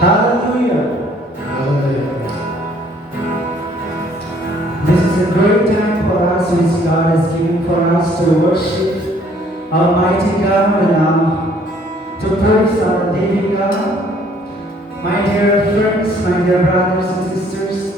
Hallelujah. Hallelujah. This is a great time for us which God has given for us to worship Almighty God and to praise our living God. My dear friends, my dear brothers and sisters,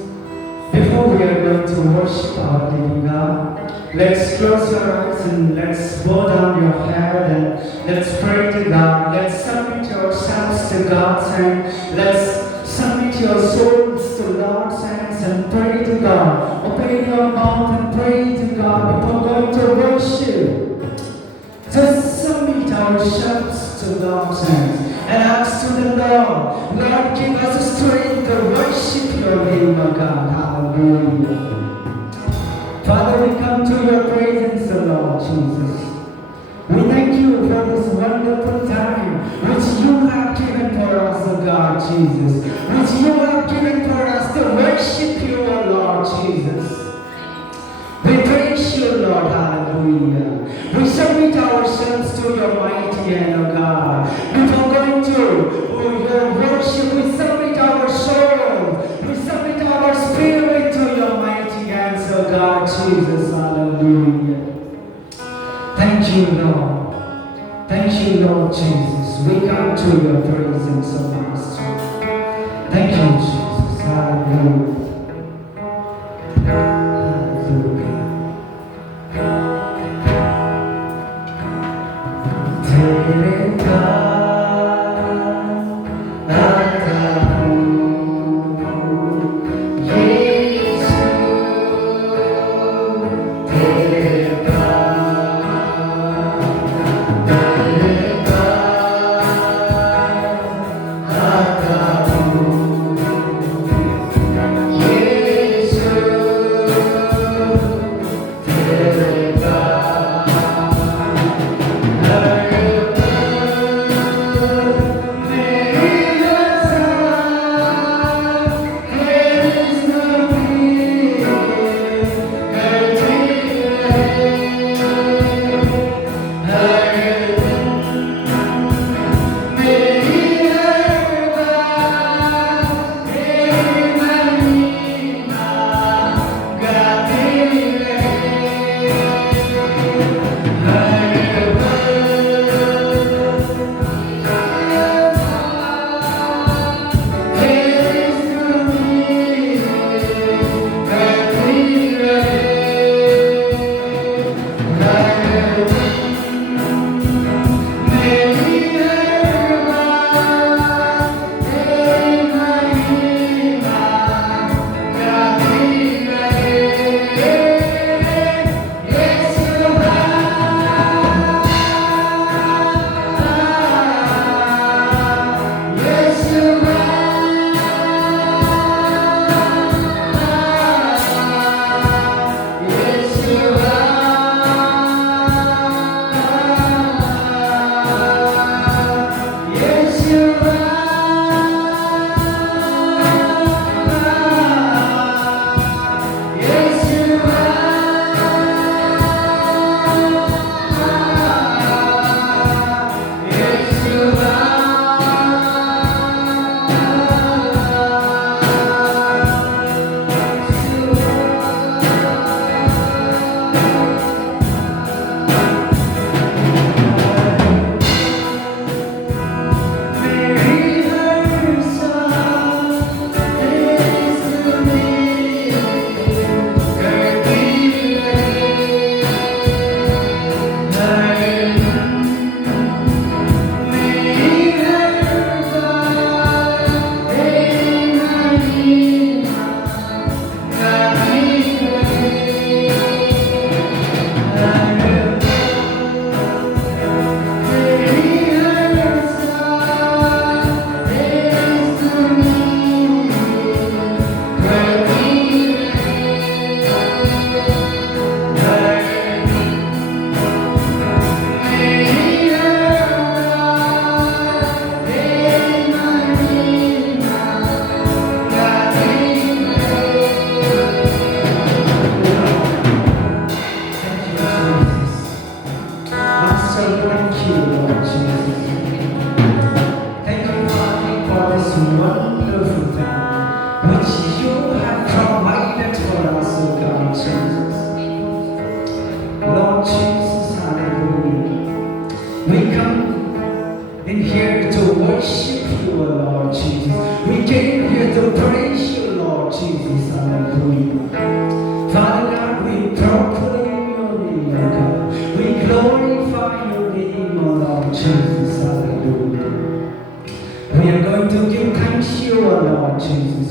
before we are going to worship our living God, let's close your eyes and let's bow down your head and let's pray to God. Let's submit ourselves to God's hand. Let's submit your souls to God's hands and pray to God. Open your mouth and pray to God before going to worship. Just submit ourselves to God's hands and ask to the Lord, Lord, give us strength to worship your name, O God. Hallelujah. Father, we come to your presence, O Lord Jesus. We thank you for this wonderful time which you have given for us, O God Jesus. Which you have given for us to worship you, O Lord Jesus. We praise you, Lord, hallelujah. We submit ourselves to your mighty hand, O God. Before going to your worship, we submit our soul, we submit our spirit to your mighty hands, O God, Jesus, hallelujah. Thank you, Lord. Thank you, Lord Jesus. We come to your presence, O Master. Thank you, Jesus, hallelujah. wonderful thing which you have provided for us, O God Jesus. Lord Jesus, hallelujah. We come in here to worship you, O Lord Jesus. We came here to praise you, Lord Jesus, hallelujah. Father God, we proclaim your name, O God. We glorify your name, O Lord Jesus, hallelujah. We are going to give thanks to you, O Lord Jesus.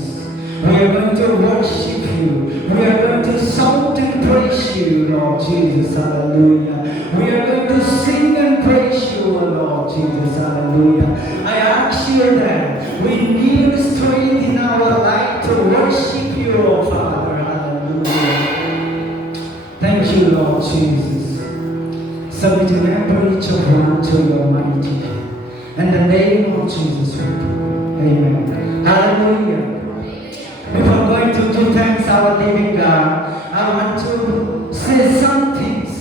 We are going to worship you. We are going to shout and praise you, Lord Jesus, hallelujah. We are going to sing and praise you, O Lord Jesus, hallelujah. I ask you that we need strength in our life to worship you, O Father, hallelujah. Thank you, Lord Jesus. So we remember each of one to your mighty name. In the name of Jesus, we pray. Amen. Hallelujah. Before going to give thanks our living God, I want to say some things.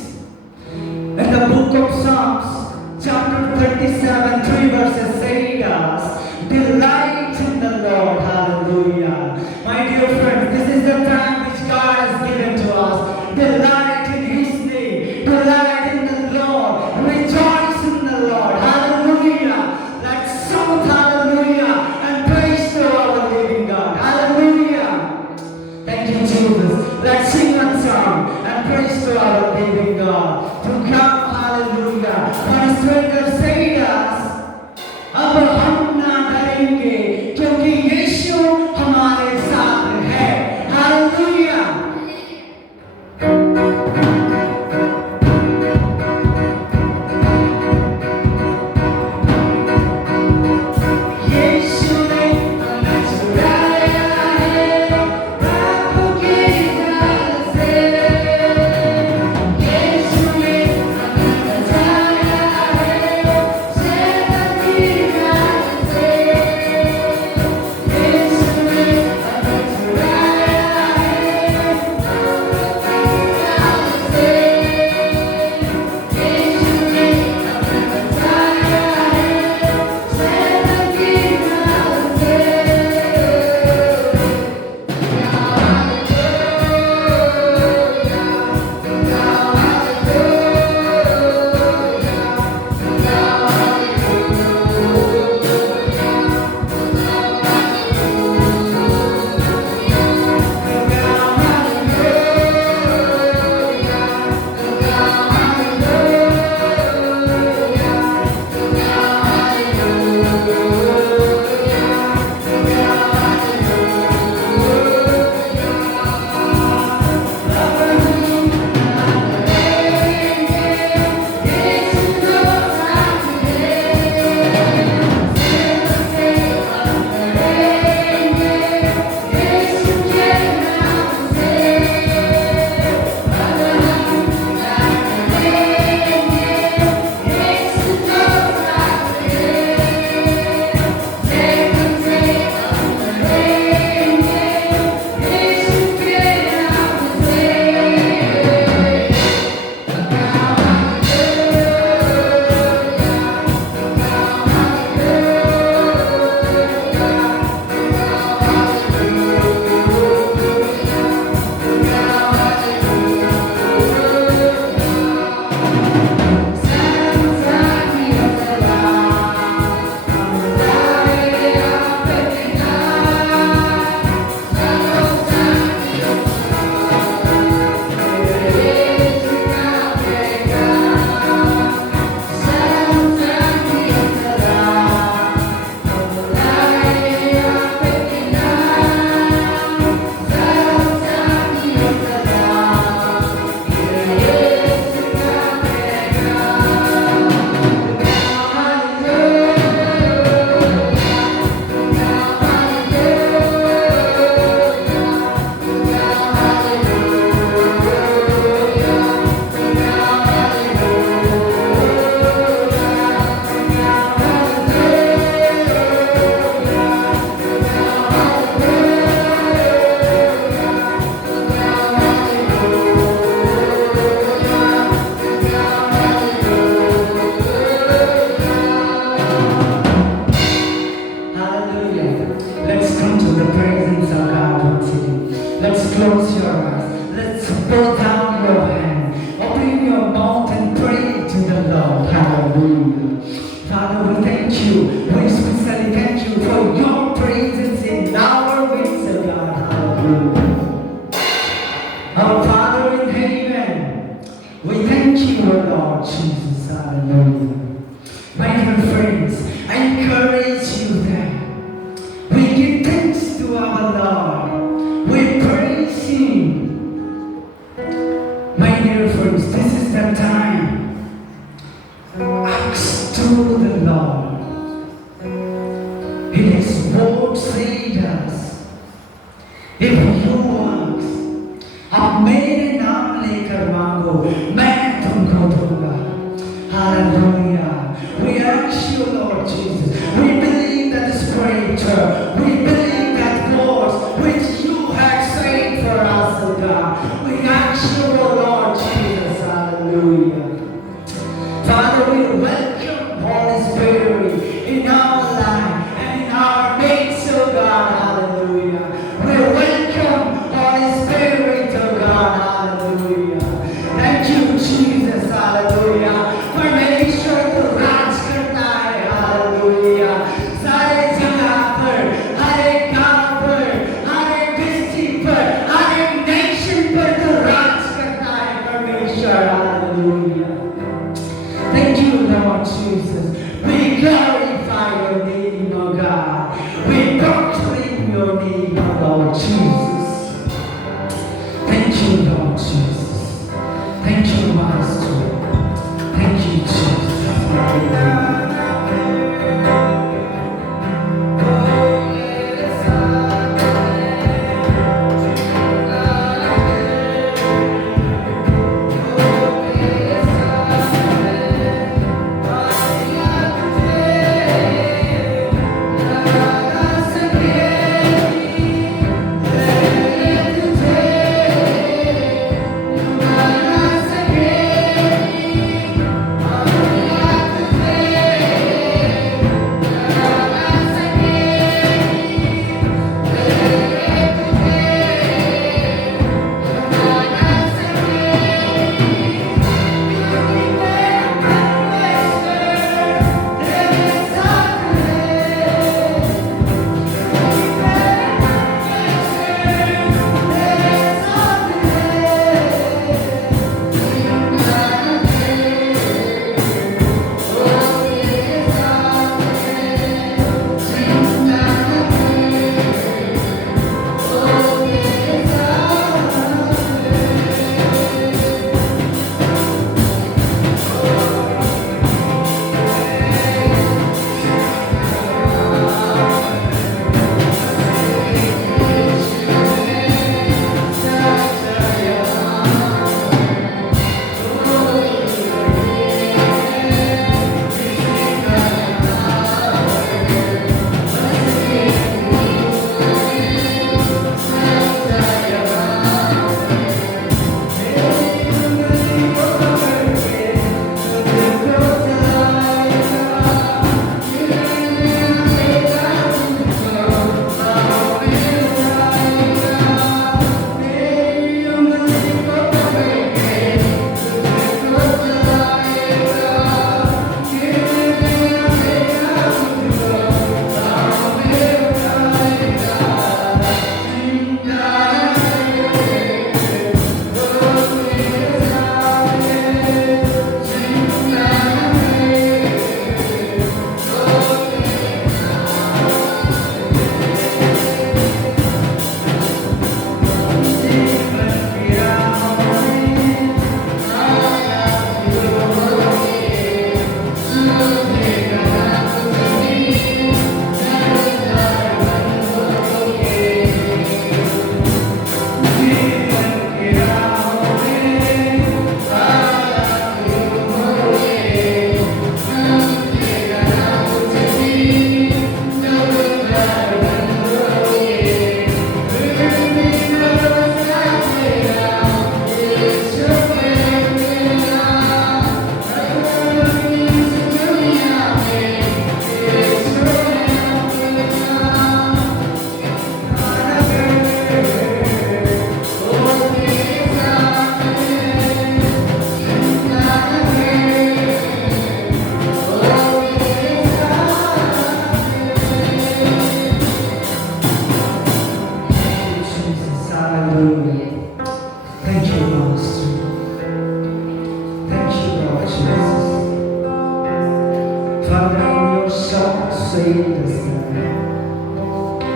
In the book of Psalms, chapter 37, 3 verses say us, delight in the Lord. Hallelujah. My dear friends, this is the time which God has given to us. Delight in His name. Delight in the Lord. Rejoice in the Lord. Hallelujah. Let's shout hallelujah and praise to our living God. Hallelujah. Thank you, Jesus. Let's sing that song and praise to our living God. To come, hallelujah. For His strength has saved us. Just close your eyes. Let's put down your hand. Open your mouth and pray to the Lord. Hallelujah. Father, we thank you. We especially thank you for your presence in our midst, O God. Hallelujah. Our Father in heaven, we thank you, O Lord Jesus. Hallelujah. My dear friends, I encourage you that we give thanks to our Lord. We praise Him. My dear friends, this is the time. Ask to the Lord. His word said us. If you ask, अब मेरे नाम लेकर मांगो, मैं तुमको दूंगा. Hallelujah. We ask you, Lord Jesus. We believe that the Scripture, we believe that words which you have said for us, O God. We ask you, O Lord Jesus. Hallelujah. Father, we welcome Holy Spirit in our life and in our midst, O God. Hallelujah. We welcome Holy Spirit, O God. Hallelujah. Thank you, Jesus. Hallelujah. परमेश्वर तो राज करता है. हालेलुया. सारे जगह पर, हर एक गांव पर, हर एक डिस्ट्रिक्ट पर, हर एक नेशन पर तो राज करता है परमेश्वर. Hallelujah. Thank you, Lord Jesus. We glorify your name, O God. We proclaim your name, O Lord Jesus. Thank you, Lord Jesus. Thank you, Master. Thank you, Jesus.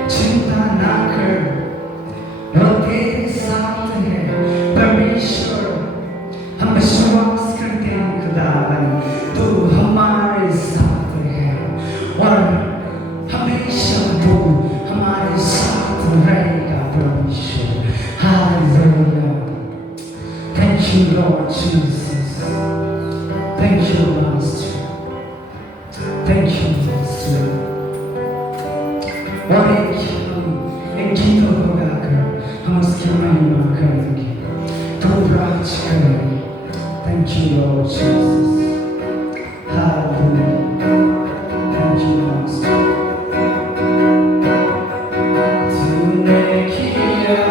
चिंता ना कर, वो तेरे साथ है परमेश्वर। हम विश्वास करते हैं खुदावन, तू हमारे साथ है और हमेशा तू हमारे साथ रहेगा परमेश्वर। Hallelujah. Thank you, Lord Jesus. Thank you, Master. Thank you, Master. और एक गीतों को गाकर हम उसकी महिमा करेंगे, तो राज करेंगे। Thank you, Lord Jesus. Hallelujah. Thank you, Master. तूने किया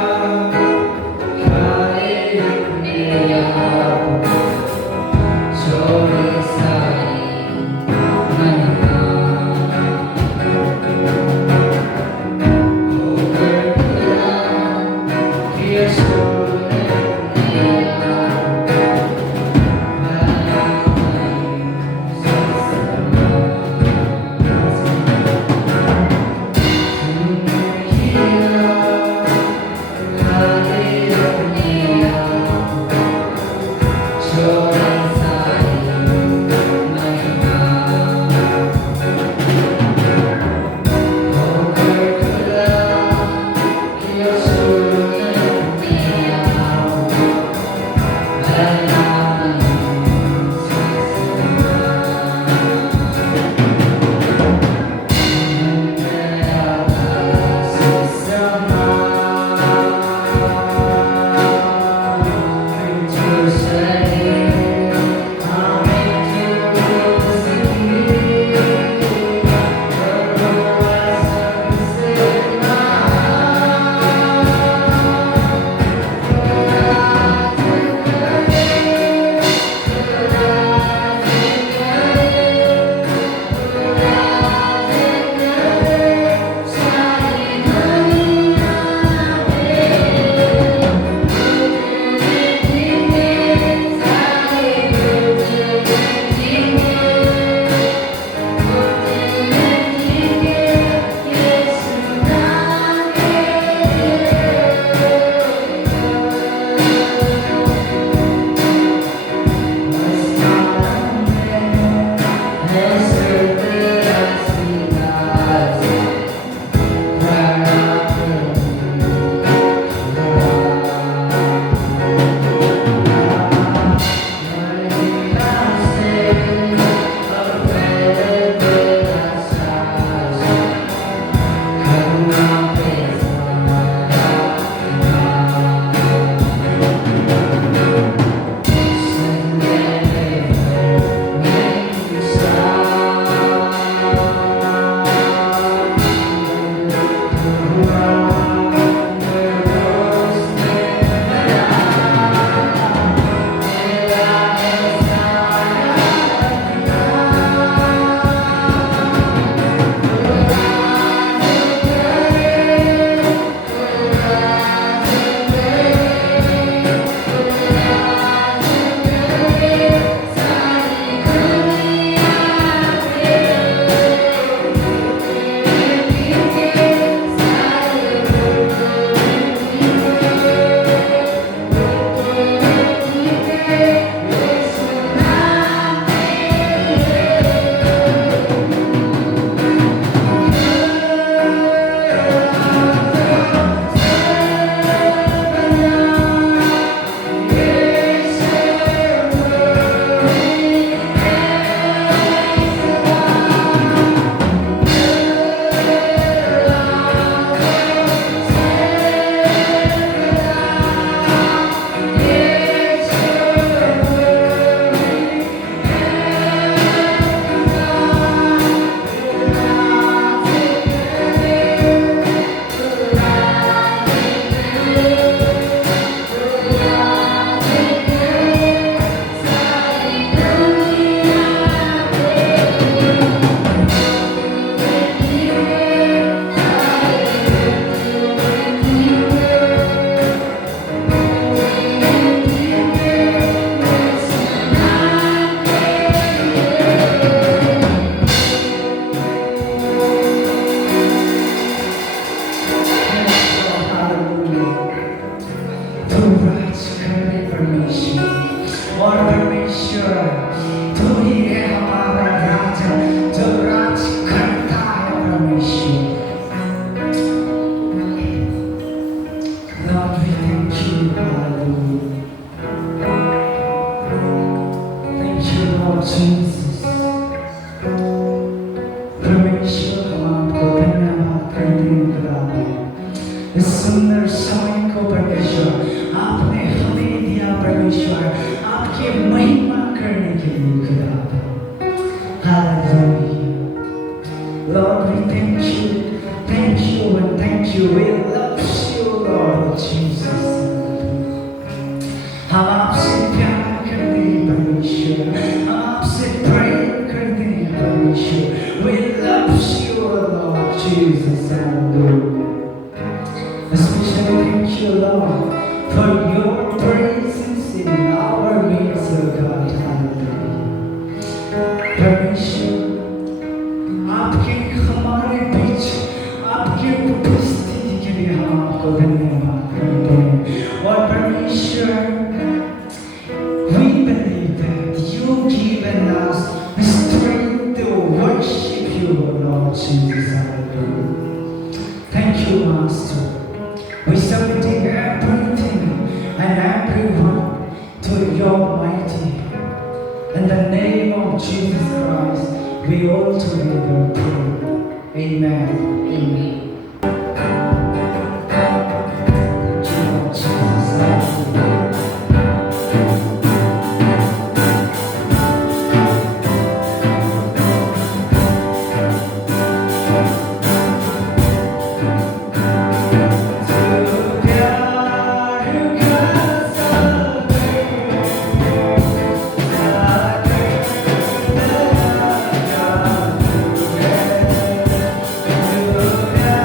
इस सुंदर समय को परमेश्वर आपने हमें दिया परमेश्वर आपकी महिमा करने के लिए खुदा। Hallelujah. Lord, we thank you and thank you. We love you, Lord Jesus. हम आपसे प्यार करते हैं परमेश्वर, हम आपसे प्रेम करते हैं परमेश्वर। We love you, Lord Jesus. Hallelujah. Especially thank you, Lord, for your presence in our midst, O God. Hallelujah. परमेश्वर आपके हमारे बीच आपकी उपस्थिति के लिए हम आपको धन्यवाद करते हैं। और परमेश्वर, we believe that you've given us the strength to worship you, Lord Jesus. Hallelujah. Thank you, Master. We submit everything and everyone to your mighty. In the name of Jesus Christ, we all together pray. Amen. Amen. Thank you, Lord Jesus. Hallelujah. Yeah.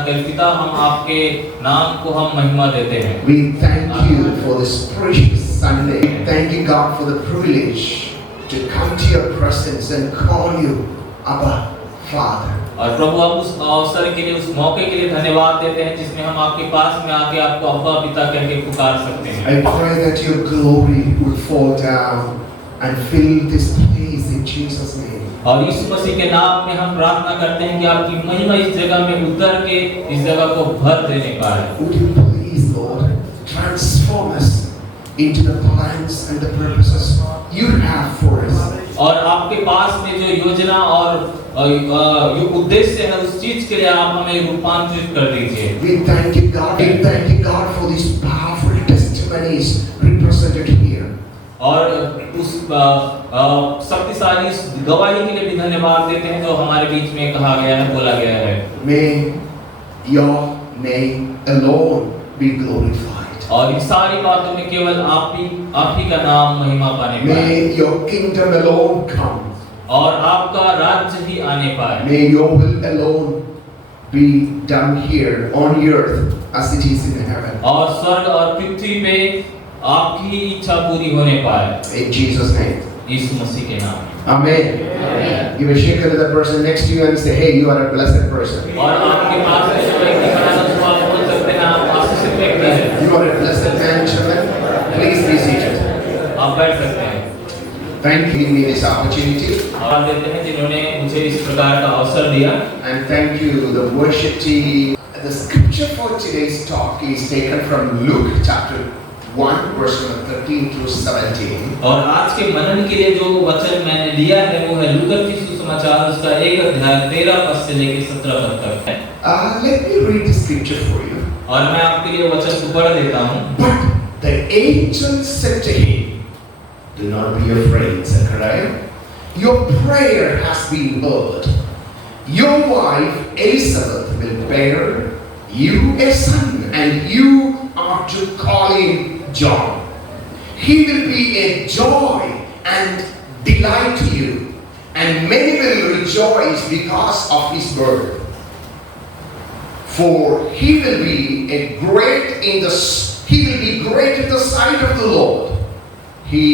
प्रार्थना करें। पिता, हम आपके नाम को हम महिमा देते हैं। We thank you for this precious Sunday. Thank you, God, for the privilege to come to your presence and call you Abba, Father. और प्रभु, आप उस अवसर के लिए, उस मौके के लिए धन्यवाद देते हैं जिसमें हम आपके पास में आके आपको अब्बा पिता करके पुकार सकते हैं। I pray that your glory will fall down and fill this place in Jesus' name. और यीशु मसीह के नाम में हम प्रार्थना करते हैं कि आपकी महिमा इस जगह में उतर के इस जगह को भर देने पाए। Would you please, Lord, transform us into the plans and the purposes you have for us. और आपके पास में जो योजना और जो उद्देश्य है उस चीज के लिए आप हमें रूपांतरित कर दीजिए। We thank you, God. We thank you, God, for these powerful testimonies represented here. और उस शक्तिशाली गवाही के लिए भी धन्यवाद देते हैं जो हमारे बीच में कहा गया है, बोला गया है। May your name alone be glorified. और इन सारी बातों में केवल आप ही का नाम महिमा पाने पाए। May your kingdom alone come. और आपका राज्य ही आने पाए। May your will alone be done here on earth as it is in heaven. और स्वर्ग और पृथ्वी पे आपकी इच्छा पूरी होने पाए। In Jesus' name. यीशु मसीह के नाम में। Amen. Amen. Give a shake to the person next to you and say, hey, you are a blessed person. और आपके पास में जो व्यक्ति खड़ा है उसको आप बोल सकते हैं आप आशीषित व्यक्ति हैं। You are a blessed man, children. Please be seated. आप बैठ सकते हैं। Thank you for giving me this opportunity. और देते हैं जिन्होंने मुझे इस प्रकार का अवसर दिया। And thank you, the worship team. The scripture for today's talk is taken from Luke chapter 1, verse 13 through 17. और आज के मनन के लिए जो वचन मैंने लिया है वो है लूका की सुसमाचार उसका 1 अध्याय 13 पद से लेकर 17 पद तक है। Let me read the scripture for you. और मैं आपके लिए वचन को पढ़ देता हूँ। But the angel said to him, do not be afraid, Zechariah. Your prayer has been heard. Your wife Elizabeth will bear you a son, and you are to call him John. He will be a joy and delight to you, and many will rejoice because of his birth. For he will be great in the sight of the Lord. He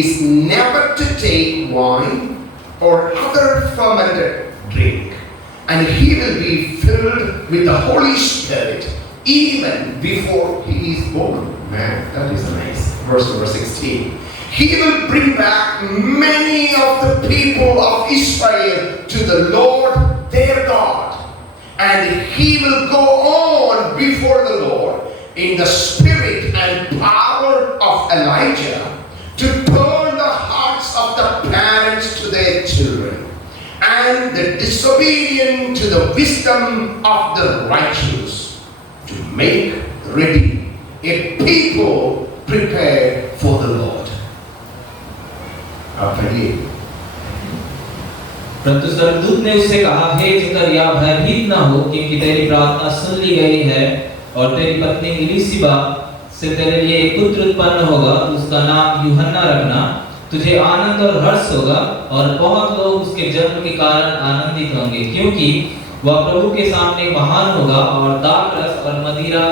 is never to take wine or other fermented drink, and he will be filled with the Holy Spirit even before he is born. Man, that is nice. Verse number 16. He will bring back many of the people of Israel to the Lord their God, and he will go on before the Lord in the spirit and power of Elijah, to turn the hearts of the parents to their children, and the disobedient to the wisdom of the righteous, to make ready a people prepared for the Lord. After you. परंतु स्वर्गदूत ने उससे कहा, हे ज़करिया, भयभीत न हो, क्योंकि तेरी प्रार्थना सुन ली गई है और तेरी पत्नी इलीशिबा से तेरे लिए एक पुत्र उत्पन्न होगा, उसका नाम यूहन्ना रखना। तुझे आनंद और हर्ष होगा और बहुत लोग उसके जन्म के कारण आनंदित होंगे, क्योंकि वह प्रभु के सामने महान होगा और दाखरस और मदिरा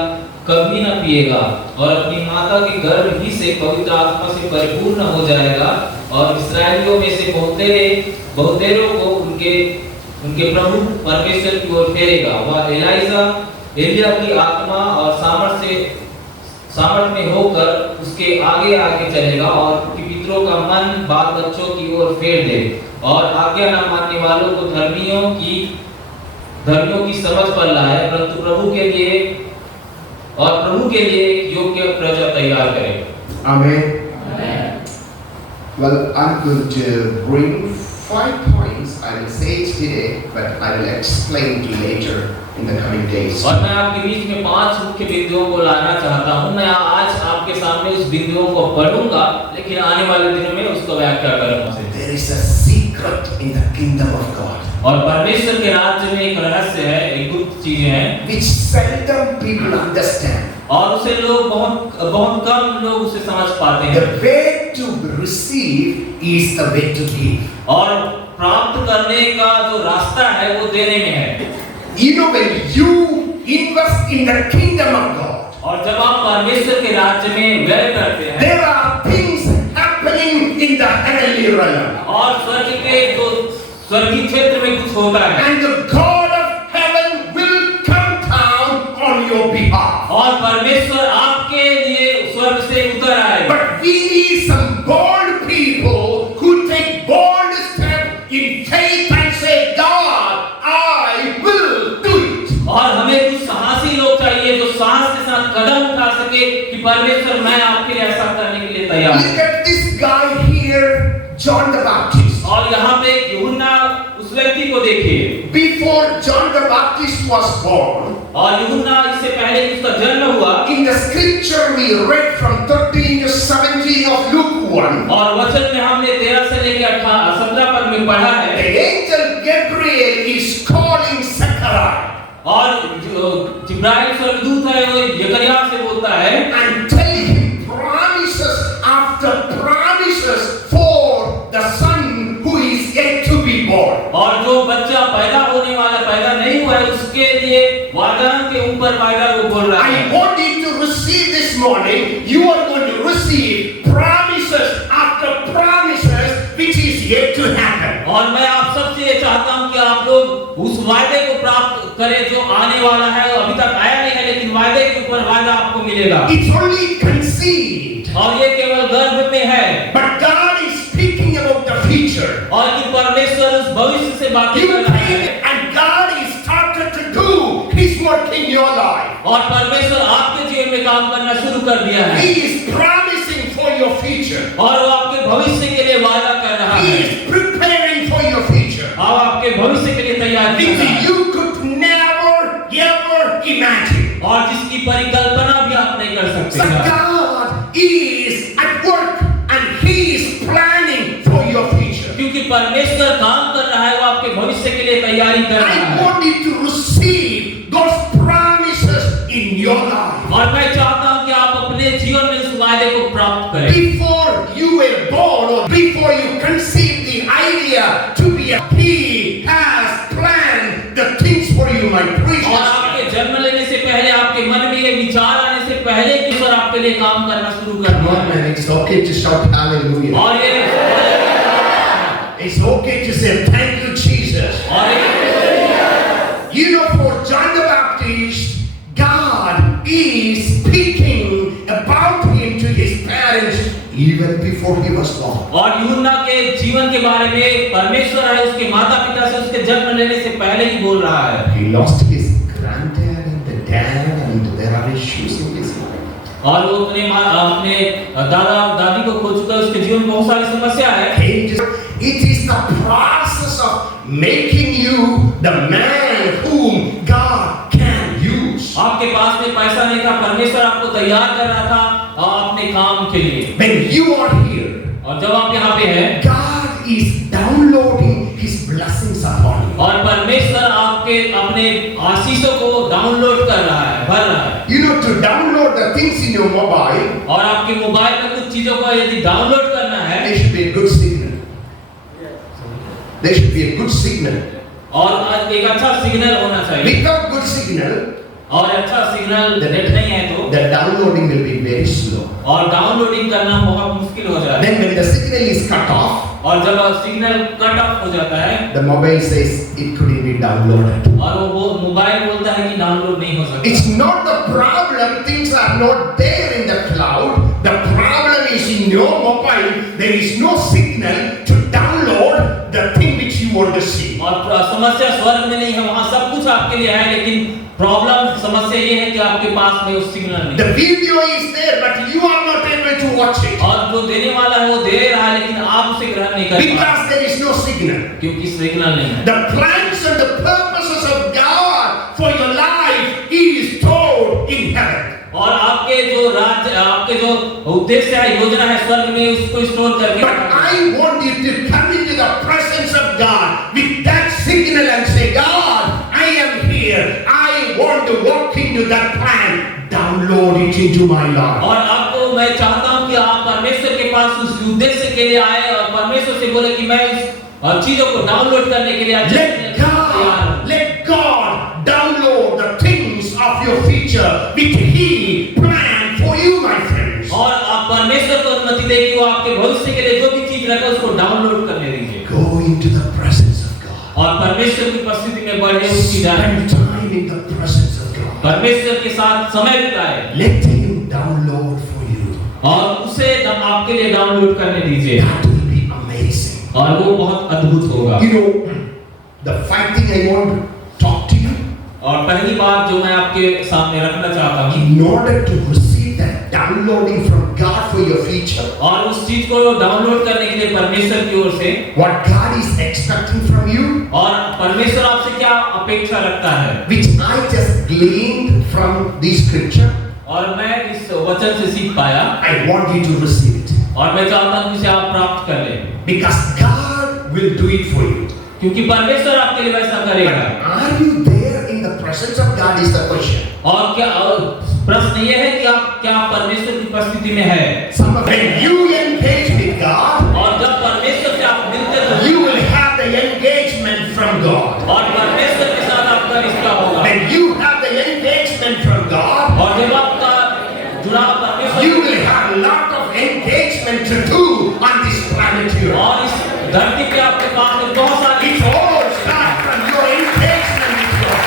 कभी न पिएगा और अपनी माता के गर्भ ही से पवित्र आत्मा से परिपूर्ण हो जाएगा और इस्राएलियों में से बहुतेरों को उनके प्रभु परमेश्वर की ओर फेरेगा। वह एलिया की आत्मा और सामर्थ में होकर उसके आगे आगे चलेगा और उनके पितरों का मन बाल बच्चों की ओर फेर दे और आज्ञा न मानने वालों को धर्मियों की समझ पर लाए, परंतु प्रभु के लिए योग्य प्रजा तैयार करे। Amen. Well, I'm going to bring 5 points. I will say it today, but I will explain it later in the coming days. और मैं आपके बीच में 5 मुख्य बिंदुओं को लाना चाहता हूँ। मैं आज आपके सामने उस बिंदुओं को पढ़ूंगा, लेकिन आने वाले दिनों में उसको व्याख्या करूंगा। There is a secret in the kingdom of God. और परमेश्वर के राज्य में एक रहस्य है, एक गुप्त चीज है, which seldom people understand. और उसे लोग बहुत कम लोग उसे समझ पाते हैं। The way to receive is the way to give. और प्राप्त करने का जो रास्ता है वो देने में है। You know, when you invest in the kingdom of God, और जब आप परमेश्वर के राज्य में व्यय करते हैं there are things happening in the heavenly realm. और स्वर्ग के तो स्वर्गीय क्षेत्र में कुछ होता है And the God of heaven will come down on your behalf. और परमेश्वर आपके लिए स्वर्ग से उतर आएगा। But we need some bold people who take bold step in faith and say, God, I will do it. और हमें कुछ साहसी लोग चाहिए जो साहस के साथ कदम उठा सके कि परमेश्वर मैं आपके लिए ऐसा करने के लिए तैयार हूं। Look at this guy here, John the Baptist. और यहाँ पे यूहन्ना उस व्यक्ति को देखिए। Before John the Baptist was born, और यूहन्ना इससे पहले कि उसका जन्म हुआ in the scripture we read from 13 to 17 of Luke 1, और वचन में हमने 13 से लेकर 17 पद में पढ़ा the है angel Gabriel is calling Zechariah और जिब्राइल स्वर्गदूत है वो जकरिया से बोलता है and telling him promises after promises for the son who is yet to be born. और जो बच्चा पैदा होने वाला पैदा नहीं हुआ है उसके लिए वादा के ऊपर वादा वो बोल रहा है। I want you to receive this morning, you are going to receive promises after promises which is yet to happen. और मैं आप सबसे ये चाहता हूँ कि आप लोग उस वादे को प्राप्त करें जो आने वाला है, अभी तक आया नहीं है लेकिन वादे के ऊपर वादा आपको मिलेगा। It's only conceived, और ये केवल गर्भ में है but God is speaking about the future. और कि परमेश्वर उस भविष्य से बातें You कर रहा है came and God is started to do His work in your life. और परमेश्वर आपके जीवन में काम करना शुरू कर दिया है He is promising for your future. और वो आपके भविष्य के लिए वादा कर रहा He है is preparing for your future. और आपके भविष्य के लिए तैयार कर रहा Which है you could never ever imagine. और जिसकी परिकल्पना भी आप नहीं कर So सकते। God is at work and He is planning for your future. क्योंकि परमेश्वर काम कर रहा है वो आपके भविष्य के लिए तैयारी कर रहा I है want you to receive God's promises in your life. और मैं चाहता हूं कि आप अपने जीवन में इस वादे को प्राप्त करें। Before you were born or before you conceived the idea to be a He has planned the things for you, my precious और आपके जन्म लेने से पहले आपके मन में ये विचार आने से पहले ईश्वर आपके लिए काम करना शुरू कर Come दिया on, है। man, it's okay to shout hallelujah. और ये It's okay to say thank you, Jesus. और You know, for John the Baptist, God is speaking about him to his parents even before he was born. और यूहन्ना के जीवन के बारे में परमेश्वर है उसके माता पिता से उसके जन्म लेने से पहले ही बोल रहा है। He lost his granddad and the dad, and there are issues in his life. और वो अपने दादा दादी को खो चुका है, उसके जीवन में बहुत सारी समस्या है। It is the process of making you the man whom God can use. आपके पास में पैसा नहीं था, परमेश्वर आपको तैयार कर रहा था अपने काम के लिए। When you are here, और जब आप यहाँ पे हैं God is downloading His blessings upon you. और परमेश्वर आपके अपने आशीषों को डाउनलोड कर रहा है, भर रहा है। You know, to download the things in your mobile, और आपके मोबाइल में कुछ चीजों को यदि डाउनलोड करना है there should be a good signal. There should be a good signal. और एक अच्छा सिग्नल होना चाहिए। Without good signal, और अच्छा सिग्नल नेट नहीं है तो the downloading will be very slow. और डाउनलोडिंग करना बहुत मुश्किल हो जाता है। Then when the signal is cut off, और जब सिग्नल कट ऑफ हो जाता है the mobile says it couldn't be downloaded. और वो मोबाइल बोलता है कि डाउनलोड नहीं हो सकता। It's not the problem, things are not there in the cloud. The problem is in your mobile, there is no signal to download the thing which you want to see. और समस्या स्वर्ग में नहीं है, वहाँ सब कुछ आपके लिए है, लेकिन प्रॉब्लम समस्या ये है कि आपके पास में उस सिग्नल नहीं। The video is there, but you are not able to watch it. और जो देने वाला है वो दे रहा है, लेकिन आप उसे ग्रहण नहीं कर पा रहे Because there is no signal. क्योंकि सिग्नल नहीं है। The plans and the purposes of God for your life is stored in heaven. और आपके जो राज्य आपके जो उद्देश्य है योजना है स्वर्ग में उसको स्टोर करके But I want you to come into the presence of God with that signal and say, God, I am here. I want to walk into that plan. Download it into my life. और आपको मैं चाहता हूं कि आप परमेश्वर के पास उस उद्देश्य के लिए आए और परमेश्वर से बोले कि मैं इस चीजों को डाउनलोड करने के लिए Let God download the things of your future which He planned for you, my friends. और आप परमेश्वर को अनुमति दें कि वो आपके भविष्य के लिए जो भी चीज रखा उसको डाउनलोड करने दीजिए Go into the presence of God. और परमेश्वर की उपस्थिति में बढ़े, उसकी Spend time in the presence of God. परमेश्वर के साथ समय बिताए Let Him download for you. और उसे आपके लिए डाउनलोड करने दीजिए That will be amazing. और वो बहुत अद्भुत होगा। You know, the five thing I want to talk to you, और पहली बात जो मैं आपके सामने रखना चाहता हूँ, in order to receive that downloading from God for your future, और उस चीज को डाउनलोड करने के लिए परमेश्वर की ओर से, what God is expecting from you, और परमेश्वर आपसे क्या अपेक्षा रखता है, which I just gleaned from this scripture, और मैं इस वचन से सीख पाया, I want you to receive it. और मैं चाहता हूँ कि इसे आप प्राप्त कर लें, Because God will do it for you. क्योंकि परमेश्वर आपके लिए वैसा करेगा। Are you there in the presence of God is the question. और क्या प्रश्न ये है कि आप क्या परमेश्वर की उपस्थिति में है? When you engage with God, और जब परमेश्वर से आप मिलते हो, you will have the engagement from God. और परमेश्वर के साथ आपका रिश्ता होगा, When you have the engagement from God, और जब आपका जुड़ाव परमेश्वर, you will have a lot of engagement to do on this planet here. और इस धरती पे आपके पास में बहुत सारी, It all starts from your engagement with God.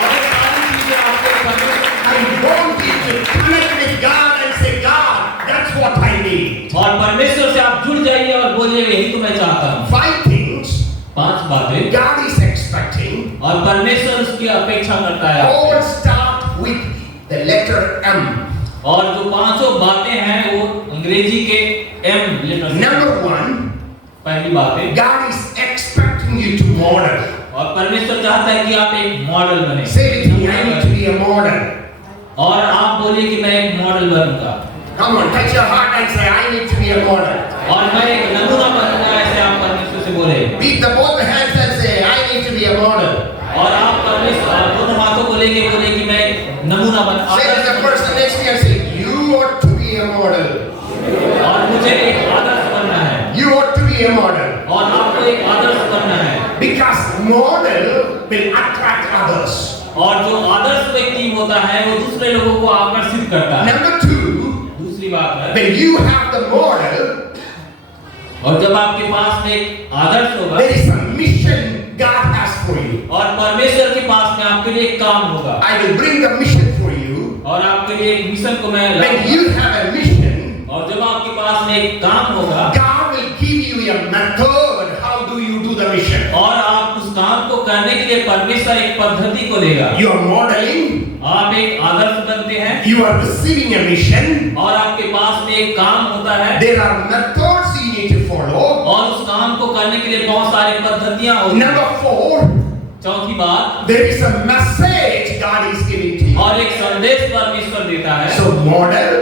और ये सारी चीजें आपके परमेश्वर, I want you to connect with God and say, God, that's what I need. और परमेश्वर से आप जुड़ जाइए और बोलिए यही तो मैं चाहता हूँ। 5 things 5 बातें God is expecting. और परमेश्वर उसकी अपेक्षा करता है All आपसे। start with the letter M. और जो 5 बातें हैं वो अंग्रेजी के M लेटर से। Number 1, पहली बात है, God is expecting you to model. और परमेश्वर चाहता है कि आप एक मॉडल बने। Say with me, I need to be a model. और आप बोलिए कि मैं एक मॉडल बनूंगा, Come on, touch your heart and say, I need to be a model. और मैं एक नमूना बनूंगा, ऐसे आप परमेश्वर से बोले। Beat the both hands and say, I need to be a model. और आप परमेश्वर दोनों हाथों को लेके बोले कि मैं एक नमूना Say to the person next to you and say, you ought to be a model. और मुझे एक आदर्श बनना है, You ought to be a model. और आपको एक आदर्श बनना है। Because model will attract others. और जो आदर्श व्यक्ति होता है वो दूसरे लोगों को आकर्षित करता है। Number 2, दूसरी बात है, when you have the model, और जब आपके पास में एक आदर्श होगा, there is a mission God has for you. और परमेश्वर के पास में आपके लिए एक काम होगा, I will bring the mission for you. और आपके लिए एक मिशन को मैं When लाऊंगा। you have a mission, और जब आपके पास में एक काम होगा, God will give you a method. How do you do the mission? और आप उस काम को करने के लिए परमेश्वर एक पद्धति को देगा। You are modeling. आप एक आदर्श बनते हैं, You are receiving a mission. और आपके पास में एक काम होता है, There are methods you need to follow. और उस काम को करने के लिए बहुत सारी पद्धतियां होती हैं। Number 4, चौथी बात, there is a message God is giving to you. और एक संदेश परमेश्वर देता है। So model,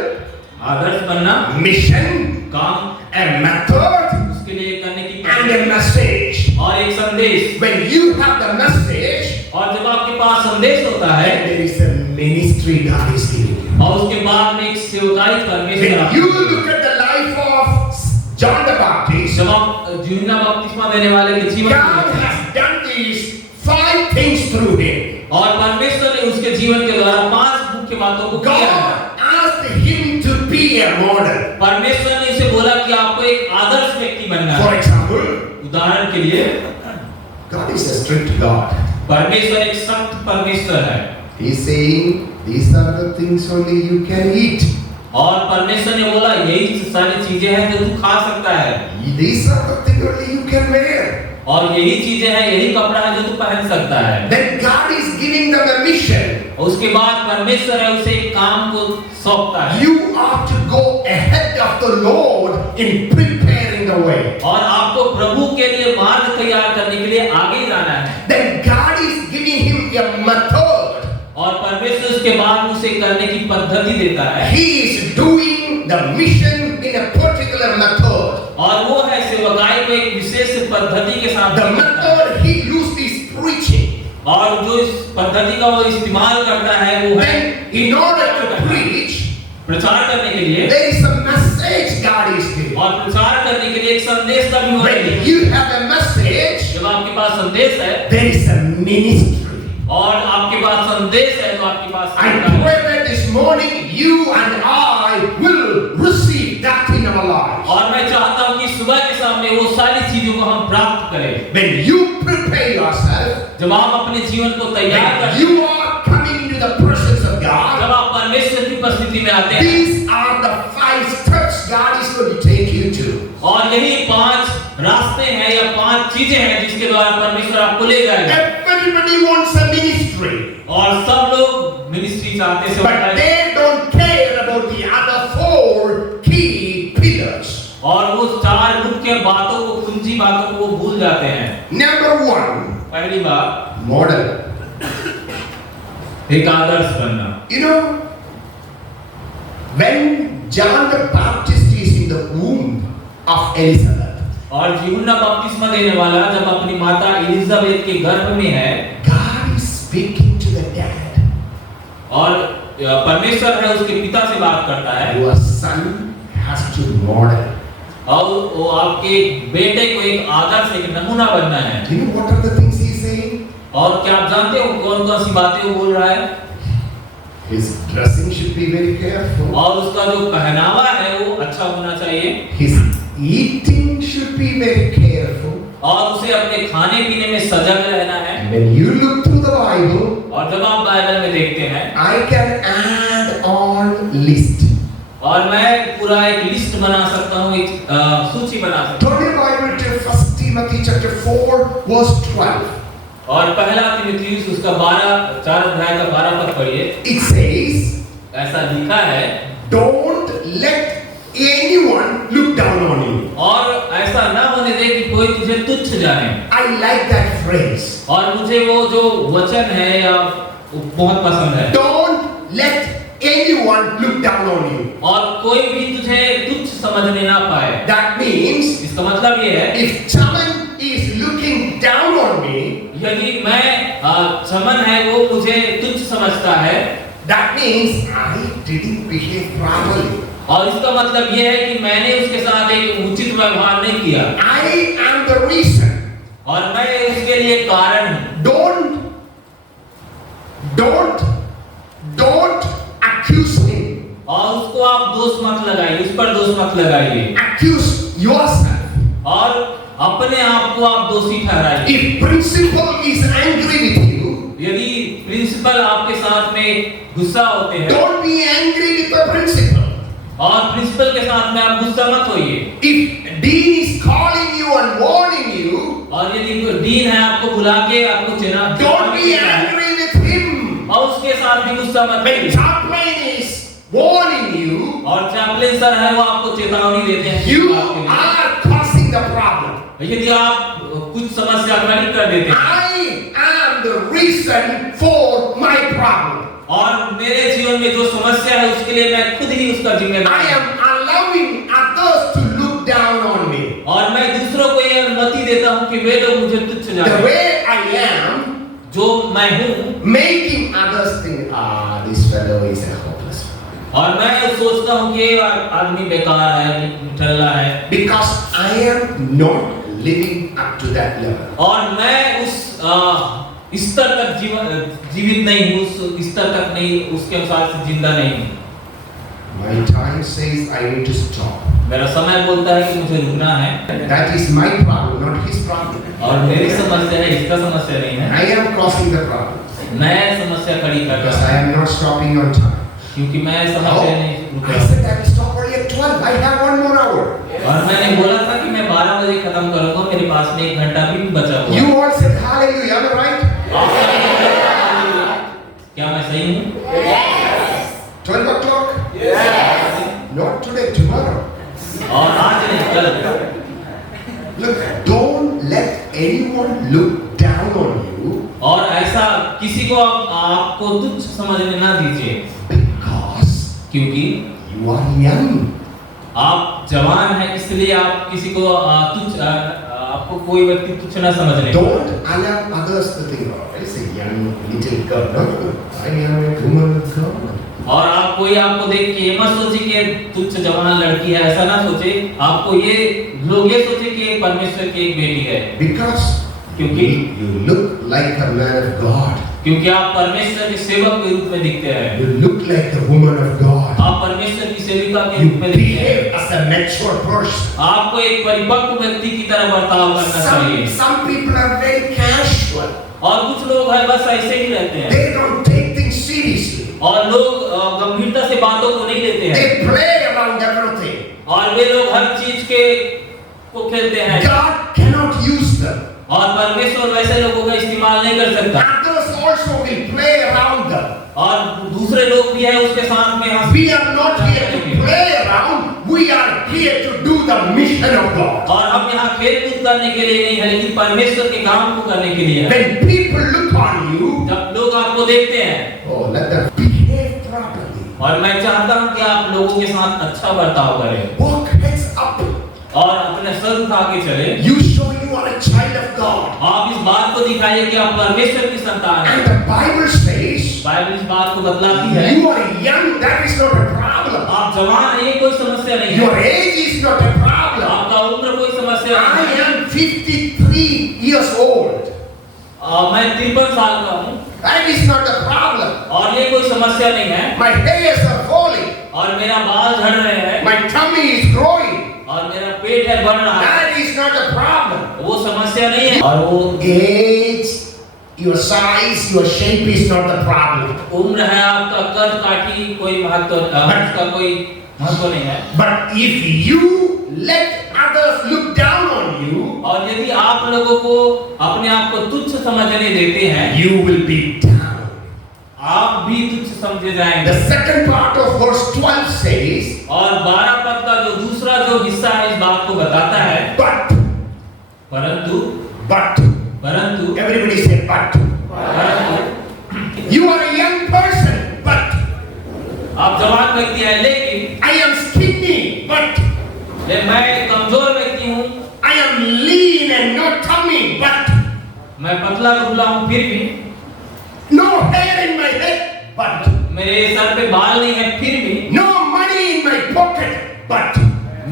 आदर्श बनना, mission, काम, a method, उसके लिए करने की and a message. और एक संदेश। When you have the message, और जब आपके पास संदेश होता है, then there is a ministry God is giving you. और उसके बाद में एक सेवकाई परमेश्वर When आपको you देता है। look at the life of John the Baptist, जब आप यूहन्ना बपतिस्मा देने वाले के जीवन God को, has done these 5 things through him. और परमेश्वर ने उसके जीवन के द्वारा 5 मुख्य बातों को किया है। God asked him to be a model. परमेश्वर ने उसे बोला कि आपको एक आदर्श व्यक्ति बनना For है। example, उदाहरण के लिए, God is a strict God. परमेश्वर एक सख्त परमेश्वर है, He's saying, these are the things only you can eat. और परमेश्वर ने बोला यही सारी चीजें हैं जो तू खा सकता है, These are the things only you can wear. और यही चीजें हैं, यही कपड़ा है जो तू पहन सकता है। Then God is giving them a mission. और उसके बाद परमेश्वर है उसे एक काम को सौंपता है, You are to go ahead of the Lord in preparing the way. और आपको प्रभु के लिए मार्ग तैयार करने के लिए आगे जाना है। Then God is giving him a method. और परमेश्वर उसके बाद उसे करने की पद्धति देता है, He is doing the mission in a particular method. और वो है सेवकाई को एक विशेष पद्धति के साथ The method he used is preaching. और जो इस पद्धति का वो इस्तेमाल करता है वो है Then in order to preach, प्रचार करने के लिए, there is a message God is giving. और प्रचार करने के लिए एक संदेश का भी होना When चाहिए। you have a message, जब आपके पास संदेश है, there is a ministry. और आपके पास संदेश है तो आपके पास I pray that this morning you and I will receive that in our lives. और मैं चाहता हूँ कि सुबह के सामने वो सारी चीजों को हम प्राप्त करें। When you prepare yourself, जब आप अपने जीवन को तैयार when करते you are coming into the presence of हैं, God, जब आप परमेश्वर की उपस्थिति में आते हैं, these are the 5 steps God is going to take you to. और यही 5 रास्ते हैं या 5 चीजें हैं जिसके द्वारा परमेश्वर आपको ले जाएगा। Everybody wants a ministry, और सब लोग मिनिस्ट्री चाहते but हैं, they don't care about the other 4 key pillars. और वो 4 मुख्य बातों को, कुंजी बातों को वो भूल जाते हैं। Number 1, पहली बात, model. एक आदर्श बनना। You know, when John the Baptist is in the womb of Elizabeth, और यूहन्ना बपतिस्मा देने वाला जब अपनी माता एलिजाबेथ के गर्भ में है, God is speaking to the dad. और परमेश्वर है उसके पिता से बात करता है, Your son has to model. और वो आपके बेटे को एक आदर्श, एक नमूना बनना है। You know what are the things he's saying? और क्या आप जानते हो कौन कौन सी बातें वो बोल रहा है? His dressing should be very careful. और उसका जो पहनावा है वो अच्छा होना चाहिए, His eating should be very careful. और उसे अपने खाने पीने में सजग रहना है। And when you look through the Bible, और जब आप बाइबल में देखते हैं, I can add on list. और मैं पूरा एक लिस्ट बना सकता हूँ, एक सूची बना सकता Turn your Bible to 1 Timothy chapter 4 verse 12. हूँ। और पहला तीमुथियुस उसका 4 अध्याय का 12 पद पढ़िए। It says, ऐसा लिखा है, don't let anyone look down on you. और ऐसा ना होने दे कि कोई तुझे तुच्छ जाने। I like that phrase. और मुझे वो जो वचन है या बहुत पसंद है। Don't let anyone look down on you. और कोई भी तुझे तुच्छ समझने ना पाए। That means इसका मतलब ये है, if Chaman is looking down on me, यदि मैं चमन है वो मुझे तुच्छ समझता है, that means I didn't behave properly. और इसका मतलब ये है कि मैंने उसके साथ एक उचित व्यवहार नहीं किया, I am the reason. और मैं उसके लिए कारण हूँ। Don't accuse him. और उसको आप दोष मत लगाइए, उस पर दोष मत लगाइए, Accuse yourself. और अपने आप को आप दोषी ठहराइए। If principal is angry with you, यदि प्रिंसिपल आपके साथ में गुस्सा होते हैं, don't be angry with the principal. और प्रिंसिपल के साथ में आप गुस्सा मत होइए। If dean is calling you and warning you, और यदि कोई डीन है आपको बुला के आपको don't be angry with him. और उसके साथ भी गुस्सा मत When करिए। chaplain is warning you, और चैपलिन सर है वो आपको चेतावनी देते हैं, you are causing the problem. यदि आप कुछ समस्या खड़ी कर देते हैं, I am the reason for my problem. और मेरे जीवन में जो समस्या है उसके लिए मैं खुद ही उसका जिम्मेदार I am allowing others to look down on me. और मैं दूसरों को ये अनुमति देता हूँ कि वे लोग मुझे तुच्छ The जाने, way I am, जो मैं हूँ, making others think, this fellow is a hopeless fellow. और मैं सोचता हूँ कि ये आदमी बेकार है, निठल्ला है, Because I am not living up to that level. और मैं उस स्तर तक जीवित नहीं हूँ, उस स्तर तक नहीं, उसके अनुसार से जिंदा नहीं हूँ। My time says I need to stop. मेरा समय बोलता है कि मुझे रुकना है, That is my problem, not his problem. और मेरी समस्या है, इसका समस्या नहीं है। I am causing the problem मैं समस्या खड़ी कर because रहा I हूँ, am not stopping on time. क्योंकि मैं समस्या नहीं रुक I रहा। said I will stop only at 12. I have 1 more hour. और मैंने बोला था कि मैं 12 बजे खत्म करूंगा, मेरे पास में 1 घंटा भी बचा हुआ है। You all said hallelujah, am I right? क्या मैं सही हूँ? 12 o'clock? Not today, tomorrow. और आज नहीं, कल। Look, don't let anyone look down on you और ऐसा किसी को आपको तुच्छ समझने ना दीजिए, because क्योंकि you are young. आप जवान हैं, इसलिए आप किसी को तुच्छ, आपको कोई व्यक्ति तुच्छ ना समझने। Don't allow others to think, oh, it's a young little girl. No, I am a woman of God. और आप कोई आपको देख के ये मत सोचे कि तुच्छ जवान लड़की है, ऐसा ना सोचे। आपको ये लोग ये सोचे कि ये परमेश्वर की एक बेटी है, Because क्योंकि You look like a man of God. क्योंकि आप परमेश्वर के सेवक के रूप में दिखते हैं, You look like a woman of God. आप परमेश्वर की सेविका के You रूप में दिखते हैं, behave as a mature person. आपको एक परिपक्व व्यक्ति की तरह बर्ताव करना चाहिए। Some people are very casual. और कुछ लोग हैं बस ऐसे ही रहते हैं, They don't take things seriously. और लोग गंभीरता से बातों को नहीं लेते हैं, They play around everything. और वे लोग हर चीज को खेलते हैं, God cannot use them. और परमेश्वर वैसे लोगों का इस्तेमाल नहीं कर सकता, Others also will play around them. और दूसरे लोग भी हैं उसके साथ में We are not here to play around. We are here to do the mission of God. और हम यहाँ खेल कूद करने के लिए नहीं है, लेकिन परमेश्वर के काम को करने के लिए है। When people look on you, जब लोग आपको देखते हैं, oh, let them behave properly. और मैं चाहता हूँ कि आप लोगों के साथ अच्छा बर्ताव करें Walk heads up. और अपने सर उठा के चले। You show you are a child of God. आप इस बात को दिखाइए कि आप परमेश्वर की संतान हैं। And the Bible says, Bible इस बात को बतलाती है, you are young, that is not a problem. आप जवान हैं, ये कोई समस्या नहीं है, Your age is not a problem. आपका उम्र कोई समस्या I नहीं है। am 53 years old. मैं 53 साल का हूँ, That is not a problem. और ये कोई समस्या नहीं है, My hairs are falling. और मेरा बाल झड़ रहे हैं, My tummy is growing. और मेरा पेट है बढ़ रहा है, That is not a problem. वो समस्या नहीं है। और वो Age, your size, your shape is not the problem. उम्र है, आपका कद काठी कोई महत्व, उसका कोई महत्व नहीं है। But if you let others look down on you, और यदि आप लोगों को अपने आप को तुच्छ समझने देते हैं, you will be down. आप भी तुच्छ समझे जाएंगे। The second part of verse 12 says, और 12 पद का जो दूसरा जो हिस्सा है इस बात को बताता है, but, परंतु everybody say but. परंतु You are a young person, but आप जवान व्यक्ति हैं, लेकिन I am skinny, but मैं कमजोर व्यक्ति हूँ, I am lean and not tummy, but मैं पतला दुबला हूँ, फिर भी no hair in my head, but मेरे सर पे बाल नहीं है, फिर भी no money in my pocket, but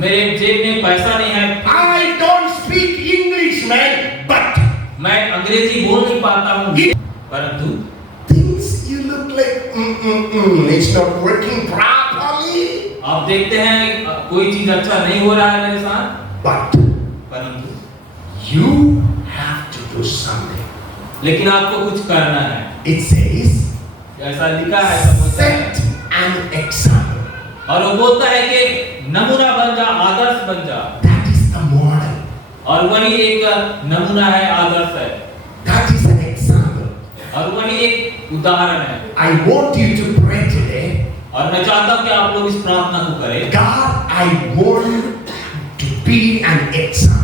मेरे जेब में पैसा नहीं है, I don't speak English, man, but मैं अंग्रेजी बोल नहीं पाता हूँ, परंतु things you look like it's not working properly, आप देखते हैं कोई चीज अच्छा नहीं हो रहा है मेरे साथ, but परंतु you have to do something. लेकिन आपको कुछ करना है। It says, ऐसा लिखा है, ऐसा बोलता है, set an example. और वो बोलता है कि नमूना बन जा, आदर्श बन जा, That is the model. और वही एक नमूना है, आदर्श है, That is an example. और वही एक उदाहरण है। I want you to pray today. और मैं चाहता हूँ कि आप लोग इस प्रार्थना को करें, God, I want to be an example.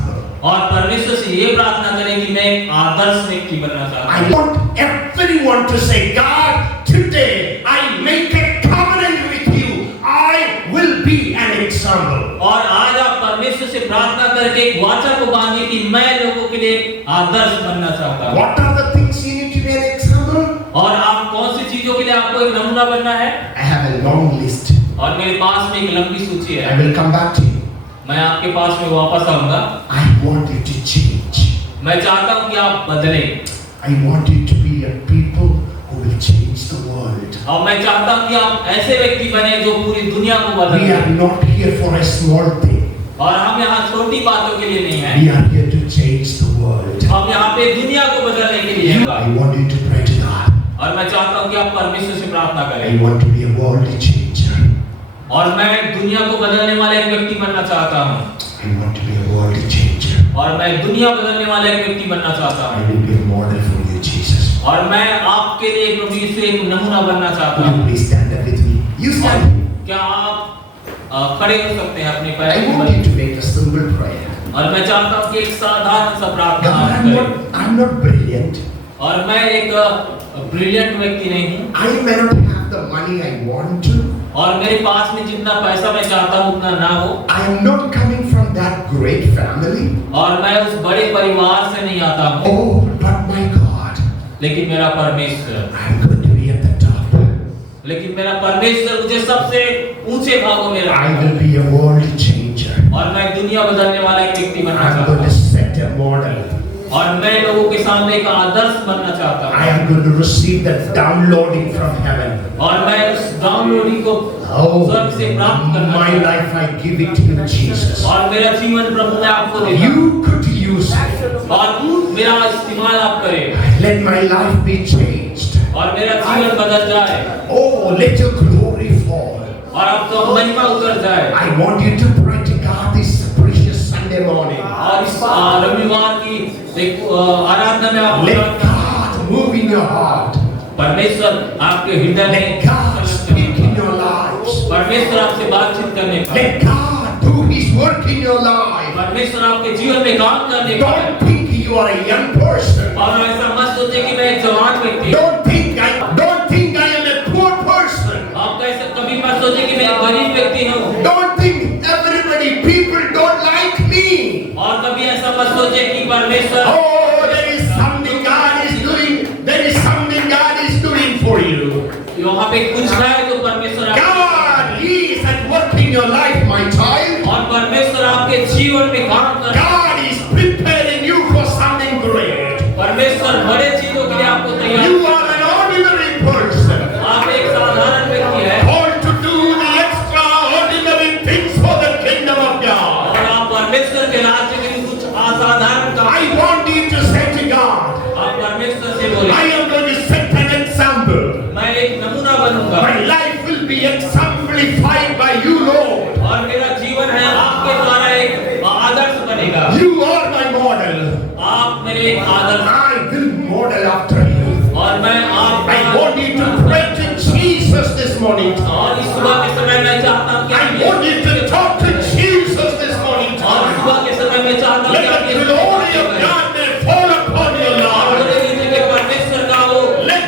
और परमेश्वर से ये प्रार्थना करें कि मैं एक आदर्श व्यक्ति बनना चाहता I हूँ। want everyone to say, God, today I make a covenant with you. I will be an example. और आज आप परमेश्वर से प्रार्थना करके एक वाचा को बांधिए कि मैं लोगों के लिए आदर्श बनना चाहता हूँ। What are the things you need to be an example? और आप कौन सी चीजों के लिए आपको एक नमूना बनना है? I have a long list. और मेरे पास में एक लंबी सूची I है, will come back to you. मैं आपके पास में वापस आऊंगा। I want you to change. मैं चाहता हूँ कि आप बदलें, I want you to be a people who will change the world. और मैं चाहता हूँ कि आप ऐसे व्यक्ति बने जो पूरी दुनिया को We बदलें। are not here for a small thing. और हम यहाँ छोटी बातों के लिए नहीं हैं, We are here to change the world. हम यहाँ पे दुनिया को बदलने के लिए हैं। I want you to pray to God. और मैं चाहता हूँ कि आप परमेश्वर से प्रार्थना I करें, want to be a worldly changer. और मैं दुनिया को बदलने वाले एक व्यक्ति बनना चाहता हूँ, I want to be a worldly changer. और मैं दुनिया बदलने वाले एक व्यक्ति बनना चाहता I हूँ, will be a model for you, Jesus. और मैं आपके लिए प्रभु यीशु एक नमूना बनना चाहता Will you हूँ। please stand up with me? You stand. क्या आप खड़े हो सकते हैं अपने I पैरों want पर? you to make a simple prayer. और मैं चाहता हूँ कि एक साधारण सा प्रार्थना God, आप करें। I'm not brilliant. और मैं एक ब्रिलियंट व्यक्ति नहीं हूँ, I may not have the money I want to. और मेरे पास में जितना पैसा मैं चाहता हूँ उतना ना हो, I am not coming from that great family. और मैं उस बड़े परिवार से नहीं आता हूँ, Oh, but my God, लेकिन मेरा परमेश्वर, I'm going to be at the top. लेकिन मेरा परमेश्वर मुझे सबसे ऊंचे भागों में I रखा, will be a world changer. और मैं दुनिया बदलने वाला एक व्यक्ति बनना I'm चाहता going to हूँ, set a model. और मैं लोगों के सामने एक आदर्श बनना चाहता हूँ। I am going to receive that downloading from heaven. और मैं उस डाउनलोडिंग को स्वर्ग से प्राप्त करना My चाहता life I give it to you, Jesus. हूँ। और मेरा जीवन प्रभु मैं आपको देता हूँ। You could use it. और मेरा इस्तेमाल आप करें Let my life be changed. और मेरा जीवन बदल जाए Oh, let your glory fall. और आपका महिमा उतर जाए। I want you to pray to God this precious Sunday morning. और इस रविवार की एक आराधना में आप Let God move in your heart. परमेश्वर आपके हृदय में Let God speak in your lives. परमेश्वर आपसे बातचीत करने का Let God do His work in your life. परमेश्वर आपके जीवन में काम करने का Don't think you are a young person. और ऐसा मत सोचे कि मैं एक जवान व्यक्ति हूँ। Don't think I am a poor person. आप कैसे कभी मत सोचे कि मैं एक गरीब व्यक्ति हूँ। Don't think people don't like me. और कभी ऐसा मत सोचे कि परमेश्वर Oh, there is something God is doing for you. वहाँ पे कुछ है तो परमेश्वर God, He is at work in your life, my child. और परमेश्वर आपके जीवन में काम कर God is preparing you for something great. परमेश्वर बड़े चीजों के लिए आपको तैयार You are an ordinary person. आप एक साधारण व्यक्ति है Called to do the extraordinary things for the kingdom of God. और आप परमेश्वर के राज्य के लिए कुछ असाधारण काम I want you to say to God, आप परमेश्वर से बोले I am going to set an example. मैं एक नमूना बनूंगा My life will be exemplified by you, Lord. और मेरा जीवन है आपके द्वारा एक आदर्श बनेगा You are my model. आप मेरे एक आदर्श I will model after you. और मैं आप I want you to pray to Jesus this morning. और इस सुबह के समय मैं चाहता हूँ कि I want you to talk to Jesus this morning. और सुबह के समय मैं चाहता हूँ Let the glory of God may fall upon your life. परमेश्वर का वो Let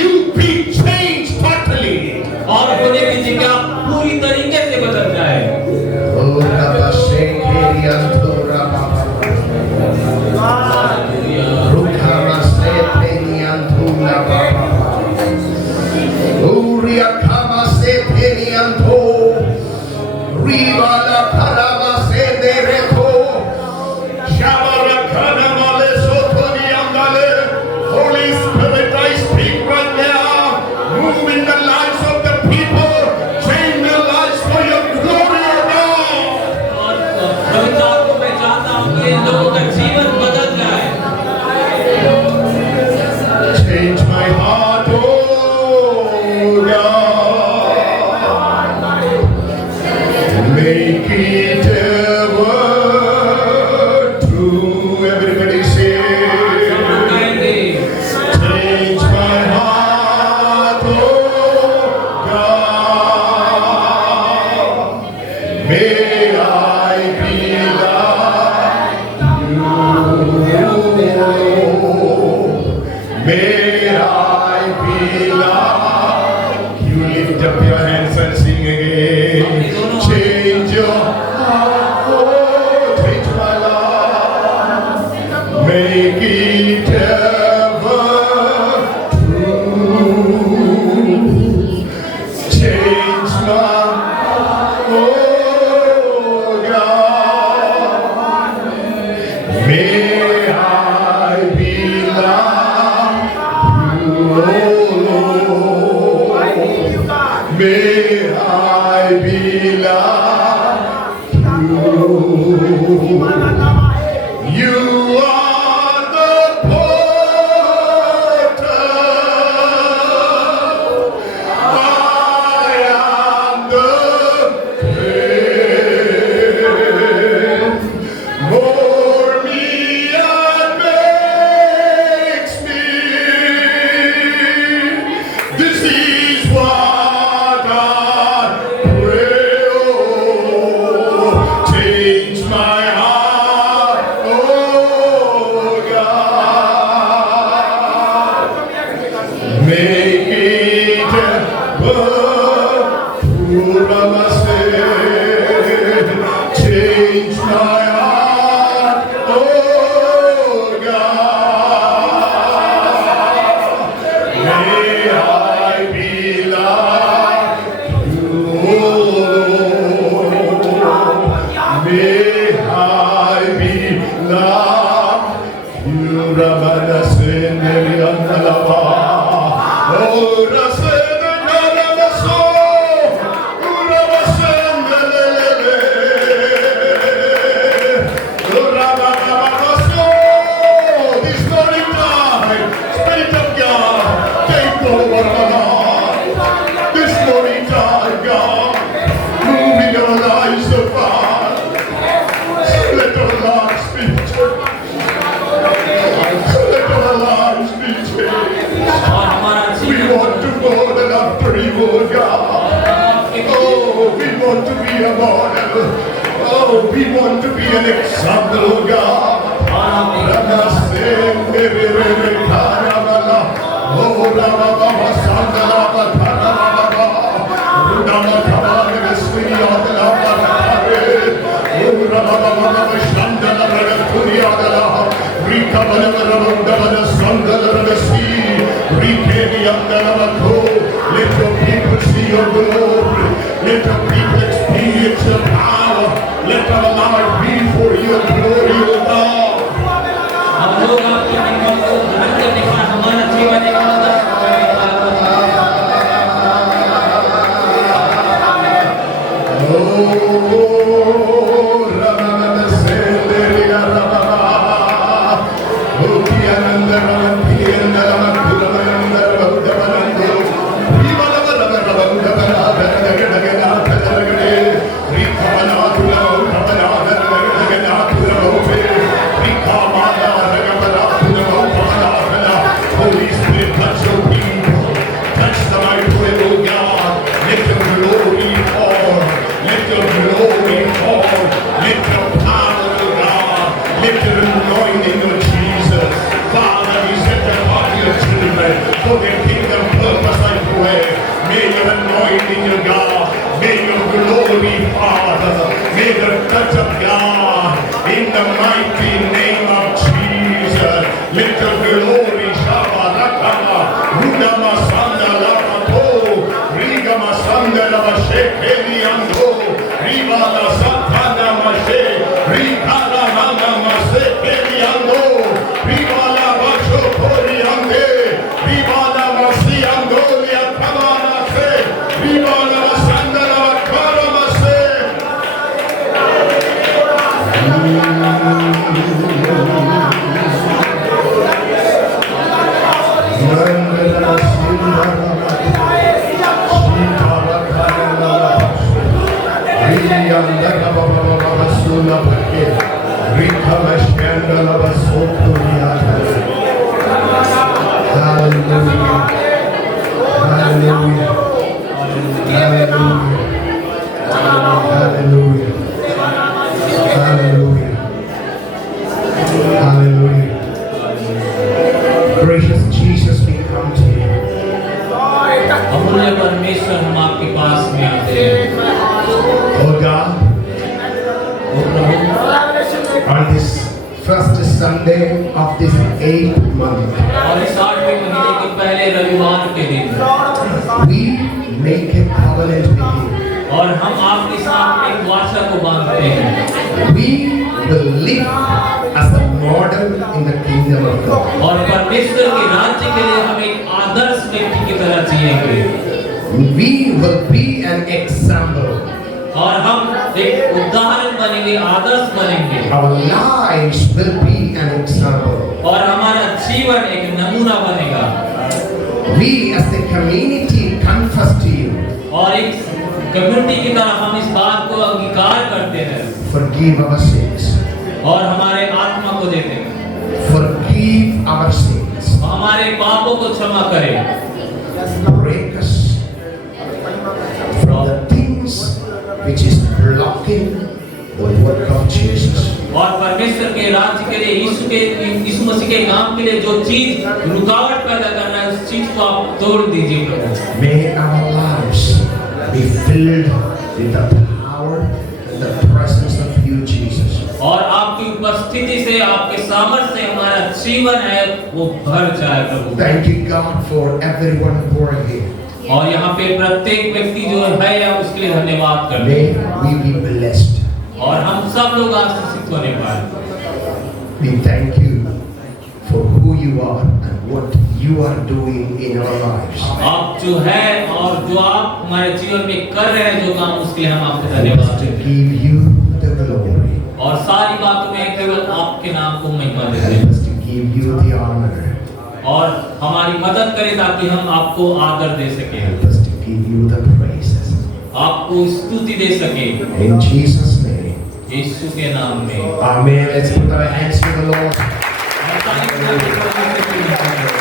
you be changed totally. और होने की जगह पूरी तरीके से बदल जाए Holy Spirit, I speak right now. Move in the lives of the people. Change their lives for your glory, O God. और रविवार को मैं चाहता हूँ कि इन लोगों का जीवन बदल जाए Change my heart, oh God. Make it ever true. Everybody say, change my heart, oh God. May I be like you. May I be like you. Lift up your hands and sing again. Change your heart, oh, change my life. Make it ever true. Change my heart, oh God. May I be like you, Lord. May I be like you. You are the potter. I am the clay. Mold me and makes me. This is what I pray. Oh, change my heart, oh God. Make it change my heart, oh God. May I be like you, Lord. May I be like Hallelujah. Oh, we want to be a model. Oh, we want to be an example, oh God. Namaste, Karamala. Oh, Ramama Sandala, Karamala. Rudama Karamala, Sriyadala, Oh, Ramama Shandala, Kuriyadala. Rika Banamara, Sandala, Sea. Rikeni Andalako. Let your people see your glory. Let your people experience your power. Let our life be for your glory, O God. हम लोग आपकी महिमा को ग्रहण करने का हमारा जीवन एक मदद Holy Spirit, touch your people. Touch them, I pray, O God. Let your glory fall. Let your glory fall. Let your power, O God. Let your anointing, O Jesus. Father, we set apart your children for their kingdom purpose, I pray. May your anointing, O God. May your glory, Father. May the touch of God in the mighty name of Jesus. Let your glory Rudama Sandala Mato, Rigama Sandala Mashekeli Ando, Rivada Satana Mashe, Rikala Mama Masekeli Ando, Rivala Bacho Koriande, Rivala Masi Andolia Kamana Se, Rivala Sandala Kara Mase. Gracious Jesus, we come to you. अमूल्य परमेश्वर हम आपके पास में आते हैं Oh God, O Prabhu on this first Sunday of this 8th month, और इस 8वें महीने के पहले रविवार के दिन we make a covenant with you. और हम आपके साथ एक वाचा को बांधते हैं We will live as a model in the kingdom of God. और परमेश्वर के राज्य के लिए हम एक आदर्श व्यक्ति की तरह जिएंगे We will be an example. और हम एक उदाहरण बनेंगे आदर्श बनेंगे Our lives will be an example. और हमारा जीवन एक नमूना बनेगा We as a community confess to you. और एक कम्युनिटी की तरह हम इस बात को अंगीकार करते हैं Forgive our sins. और हमारे आत्मा को देते हैं Forgive our sins. हमारे पापों को क्षमा करें Break us from the things which is blocking the work of Jesus. और परमेश्वर के राज्य के लिए यीशु मसीह के काम के लिए जो चीज रुकावट पैदा करना है उस चीज को आप तोड़ दीजिए प्रभु May our lives be filled with the power and the presence of you, Jesus. और आपकी उपस्थिति से आपके सामर्थ्य से हमारा जीवन है वो भर जाए प्रभु Thank you, God, for everyone who are here. और यहाँ पे प्रत्येक व्यक्ति जो है उसके लिए धन्यवाद करते May हैं we be blessed. और हम सब लोग आशीषित होने पाए We thank you for who you are and what you are doing in our lives. आप जो है और जो आप हमारे जीवन में कर रहे हैं जो काम उसके लिए हम आपको Help धन्यवाद us to देते हैं give you the glory. और सारी बातों में केवल आपके नाम को महिमा देते Help हैं us to give you the honor. और हमारी मदद करें ताकि हम आपको आदर दे सकें Help us to give you the praises. आपको स्तुति दे सकें In Jesus' name. यीशु के नाम में Amen. Let's put our hands to the Lord. और ताली बजा के परमेश्वर की महिमा करें।